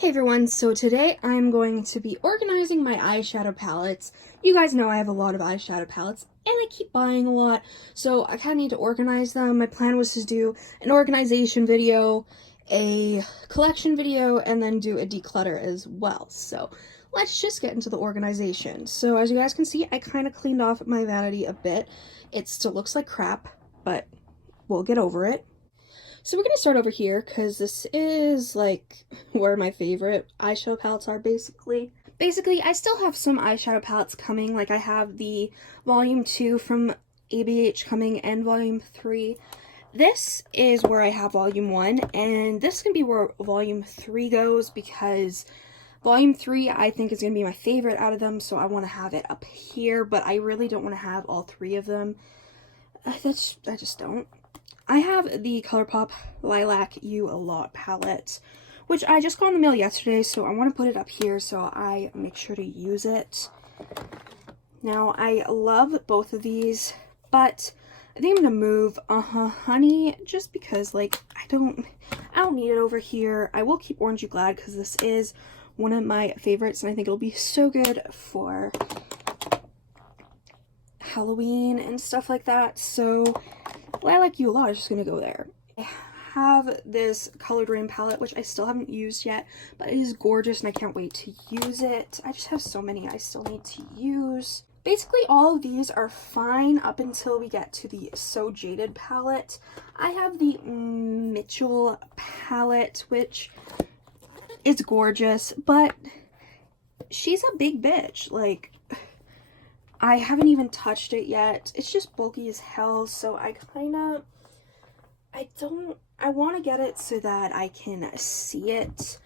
Hey everyone, so today I'm going to be organizing my eyeshadow palettes. You guys know I have a lot of eyeshadow palettes and I keep buying a lot, so I kind of need to organize them. My plan was to do an organization video, a collection video, and then do a declutter as well. So let's just get into the organization. So as you guys can see, I kind of cleaned off my vanity a bit. It still looks like crap, but we'll get over it. So we're going to start over here because this is like where my favorite eyeshadow palettes are basically. I still have some eyeshadow palettes coming. Like I have the volume 2 from ABH coming and volume 3. This is where I have volume 1 and this can be where volume 3 goes because volume 3 I think is going to be my favorite out of them, so I want to have it up here, but I really don't want to have all 3 of them. I just don't. I have the ColourPop Lilac You A Lot palette, which I just got in the mail yesterday, so I want to put it up here so I make sure to use it. Now, I love both of these, but I think I'm going to move Honey just because, like, I don't need it over here. I will keep Orange You Glad because this is one of my favorites, and I think it'll be so good for Halloween and stuff like that, so Lilac You A Lot is just going to go there. I have this Colored Rain palette, which I still haven't used yet, but it is gorgeous and I can't wait to use it. I just have so many I still need to use. Basically, all of these are fine up until we get to the So Jaded palette. I have the Mitchell palette, which is gorgeous, but she's a big bitch. Like, I haven't even touched it yet. It's just bulky as hell, so I want to get it so that I can see it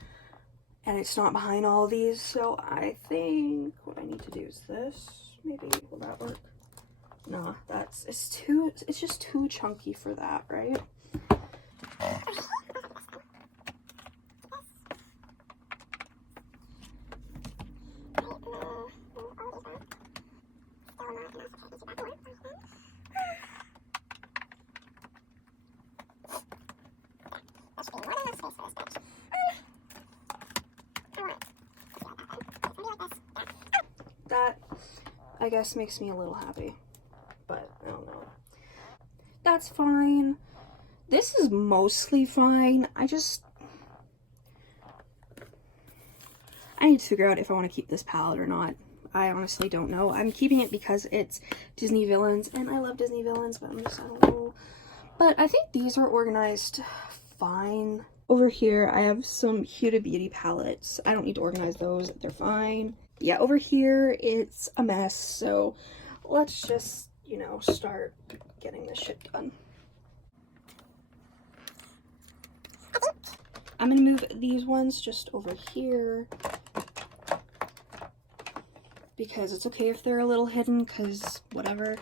and it's not behind all these. So I think what I need to do is this. Maybe, will that work? No, it's just too chunky for that, right? That, I guess, makes me a little happy, but I don't know. That's fine. This is mostly fine. I need to figure out if I want to keep this palette or not. I honestly don't know. I'm keeping it because it's Disney villains, and I love Disney villains, but I don't know. But I think these are organized fine. Over here, I have some Huda Beauty palettes. I don't need to organize those. They're fine. Yeah, over here, it's a mess, so let's just, you know, start getting this shit done. I'm gonna move these ones just over here because it's okay if they're a little hidden, because whatever.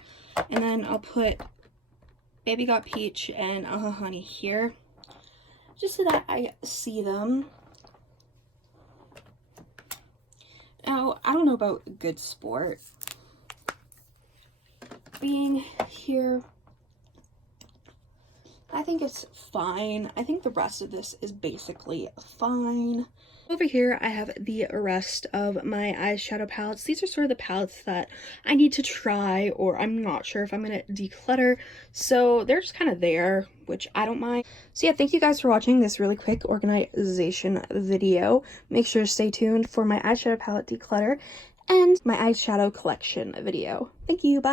And then I'll put Baby Got Peach and Honey here just so that I see them. Now, I don't know about Good Sport being here. I think it's fine. I think the rest of this is basically fine. Over here, I have the rest of my eyeshadow palettes. These are sort of the palettes that I need to try, or I'm not sure if I'm going to declutter. So they're just kind of there, which I don't mind. So yeah, thank you guys for watching this really quick organization video. Make sure to stay tuned for my eyeshadow palette declutter and my eyeshadow collection video. Thank you, bye!